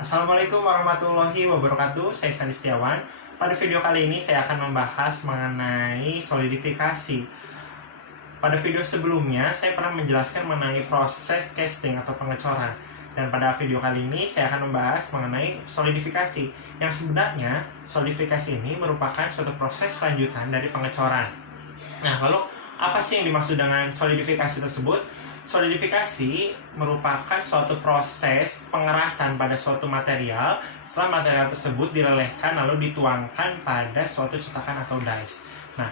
Assalamualaikum warahmatullahi wabarakatuh. Saya Sandi Setiawan. Pada video kali ini saya akan membahas mengenai solidifikasi. Pada video sebelumnya saya pernah menjelaskan mengenai proses casting atau pengecoran. Dan pada video kali ini saya akan membahas mengenai solidifikasi. Yang sebenarnya solidifikasi ini merupakan suatu proses lanjutan dari pengecoran. Nah, lalu apa sih yang dimaksud dengan solidifikasi tersebut? Solidifikasi merupakan suatu proses pengerasan pada suatu material setelah material tersebut dilelehkan lalu dituangkan pada suatu cetakan atau dies. Nah,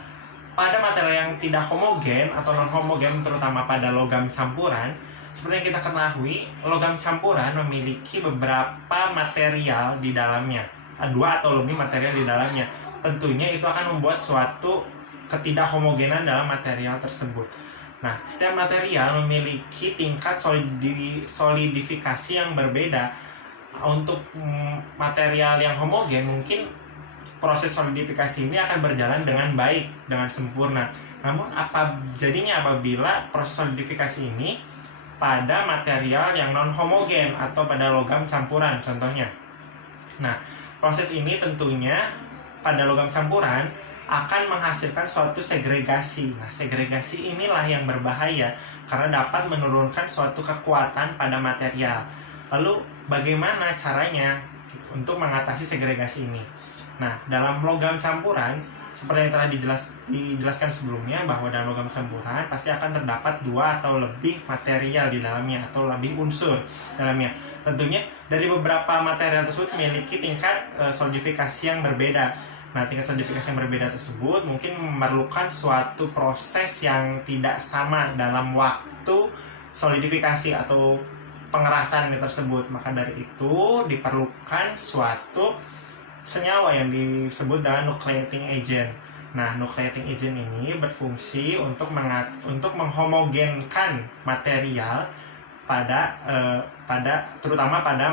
pada material yang tidak homogen atau non-homogen, terutama pada logam campuran, seperti yang kita ketahui, logam campuran memiliki beberapa material di dalamnya, dua atau lebih material di dalamnya. Tentunya itu akan membuat suatu ketidakhomogenan dalam material tersebut. Nah, setiap material memiliki tingkat solidifikasi yang berbeda. Untuk material yang homogen, mungkin proses solidifikasi ini akan berjalan dengan baik, dengan sempurna. Namun, jadinya apabila proses solidifikasi ini pada material yang non-homogen atau pada logam campuran, contohnya. Nah, proses ini tentunya pada logam campuran akan menghasilkan suatu segregasi. Nah, segregasi inilah yang berbahaya karena dapat menurunkan suatu kekuatan pada material. Lalu, bagaimana caranya untuk mengatasi segregasi ini? Nah, dalam logam campuran, seperti yang telah dijelaskan sebelumnya, bahwa dalam logam campuran pasti akan terdapat dua atau lebih material di dalamnya atau lebih unsur dalamnya. Tentunya dari beberapa material tersebut memiliki tingkat solidifikasi yang berbeda. Nah, tingkat solidifikasi yang berbeda tersebut mungkin memerlukan suatu proses yang tidak sama dalam waktu solidifikasi atau pengerasan tersebut. Maka dari itu diperlukan suatu senyawa yang disebut dengan nucleating agent. Nah, nucleating agent ini berfungsi untuk menghomogenkan material terutama pada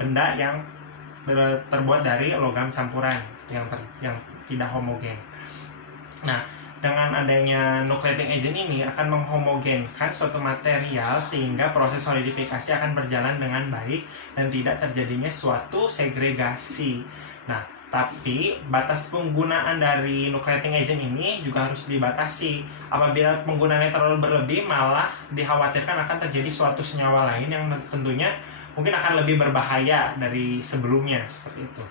benda yang terbuat dari logam campuran yang tidak homogen. Nah, dengan adanya nucleating agent ini akan menghomogenkan suatu material sehingga proses solidifikasi akan berjalan dengan baik dan tidak terjadinya suatu segregasi. Nah, tapi batas penggunaan dari nucleating agent ini juga harus dibatasi. Apabila penggunaannya terlalu berlebih, malah dikhawatirkan akan terjadi suatu senyawa lain yang tentunya mungkin akan lebih berbahaya dari sebelumnya, seperti itu.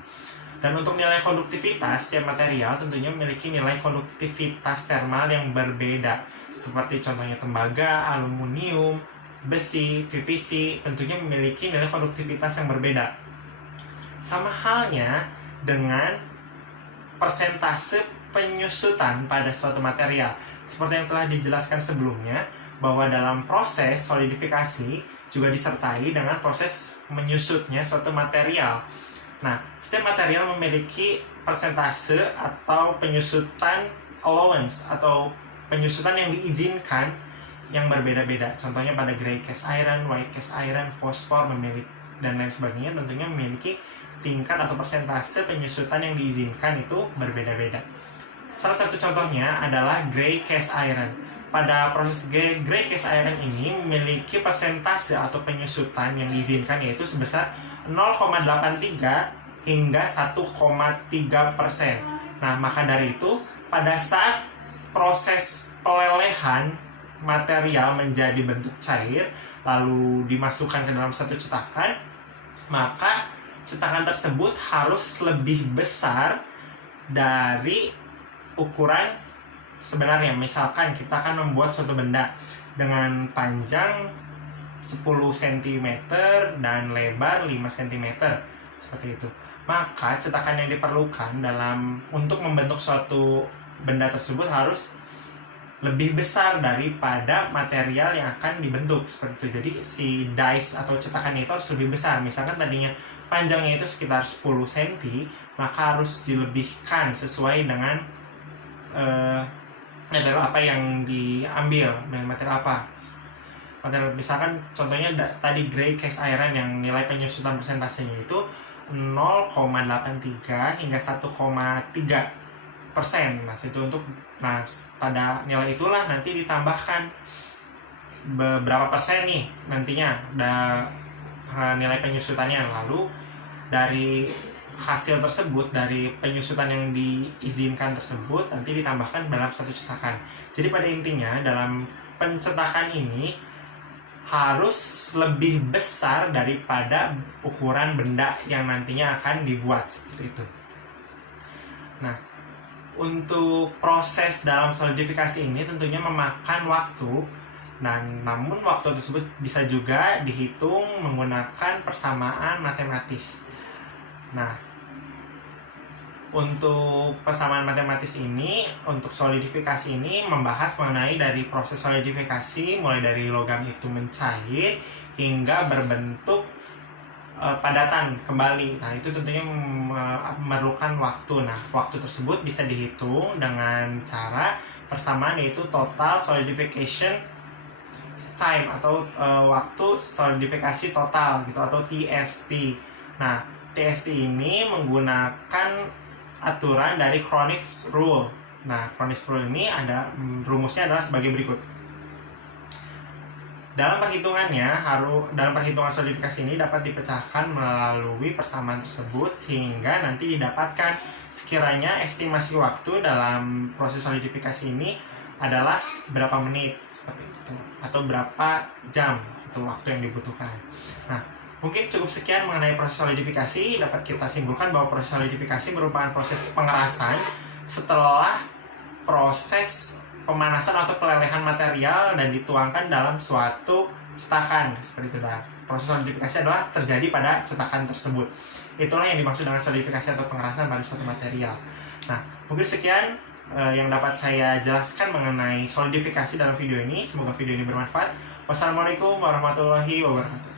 Dan untuk nilai konduktivitas, setiap material tentunya memiliki nilai konduktivitas termal yang berbeda. Seperti contohnya tembaga, aluminium, besi, PVC, tentunya memiliki nilai konduktivitas yang berbeda. Sama halnya dengan persentase penyusutan pada suatu material. Seperti yang telah dijelaskan sebelumnya, bahwa dalam proses solidifikasi juga disertai dengan proses menyusutnya suatu material. Nah, setiap material memiliki persentase atau penyusutan allowance atau penyusutan yang diizinkan yang berbeda-beda. Contohnya pada gray cast iron, white cast iron, fosfor, dan lain sebagainya tentunya memiliki tingkat atau persentase penyusutan yang diizinkan itu berbeda-beda. Salah satu contohnya adalah gray cast iron. Pada proses gray cast iron ini memiliki persentase atau penyusutan yang diizinkan yaitu sebesar 0,83 hingga 1,3%. Nah, maka dari itu pada saat proses pelelehan material menjadi bentuk cair lalu dimasukkan ke dalam satu cetakan, maka cetakan tersebut harus lebih besar dari ukuran sebenarnya. Misalkan kita akan membuat suatu benda dengan panjang 10 cm dan lebar 5 cm, seperti itu. Maka cetakan yang diperlukan untuk membentuk suatu benda tersebut harus lebih besar daripada material yang akan dibentuk, seperti itu. Jadi si dies atau cetakannya itu harus lebih besar. Misalkan tadinya panjangnya itu sekitar 10 cm, maka harus dilebihkan sesuai dengan material apa yang diambil, dengan material apa. Material misalkan contohnya tadi gray cast iron yang nilai penyusutan persentasenya itu 0,83 hingga 1,3%. Nah, pada nilai itulah nanti ditambahkan beberapa persen nih nantinya. nilai penyusutannya. Lalu dari hasil tersebut, dari penyusutan yang diizinkan tersebut nanti ditambahkan dalam satu cetakan. Jadi pada intinya dalam pencetakan ini harus lebih besar daripada ukuran benda yang nantinya akan dibuat, seperti itu. Nah, untuk proses dalam solidifikasi ini tentunya memakan waktu, dan namun waktu tersebut bisa juga dihitung menggunakan persamaan matematis. Nah, untuk persamaan matematis ini, untuk solidifikasi ini membahas mengenai dari proses solidifikasi mulai dari logam itu mencair hingga berbentuk padatan kembali. Nah, itu tentunya memerlukan waktu. Nah, waktu tersebut bisa dihitung dengan cara persamaan, yaitu total solidification time atau waktu solidifikasi total gitu, atau TST. Nah, TST ini menggunakan aturan dari Cronniff's Rule. Nah, Cronniff's Rule ini rumusnya adalah sebagai berikut. Dalam perhitungan solidifikasi ini dapat dipecahkan melalui persamaan tersebut sehingga nanti didapatkan sekiranya estimasi waktu dalam proses solidifikasi ini adalah berapa menit, seperti itu, atau berapa jam itu waktu yang dibutuhkan. Nah, mungkin cukup sekian mengenai proses solidifikasi. Dapat kita simpulkan bahwa proses solidifikasi merupakan proses pengerasan setelah proses pemanasan atau pelelehan material dan dituangkan dalam suatu cetakan, seperti itu. Dan proses solidifikasi adalah terjadi pada cetakan tersebut. Itulah yang dimaksud dengan solidifikasi atau pengerasan pada suatu material. Nah, mungkin sekian yang dapat saya jelaskan mengenai solidifikasi dalam video ini. Semoga video ini bermanfaat. Wassalamualaikum warahmatullahi wabarakatuh.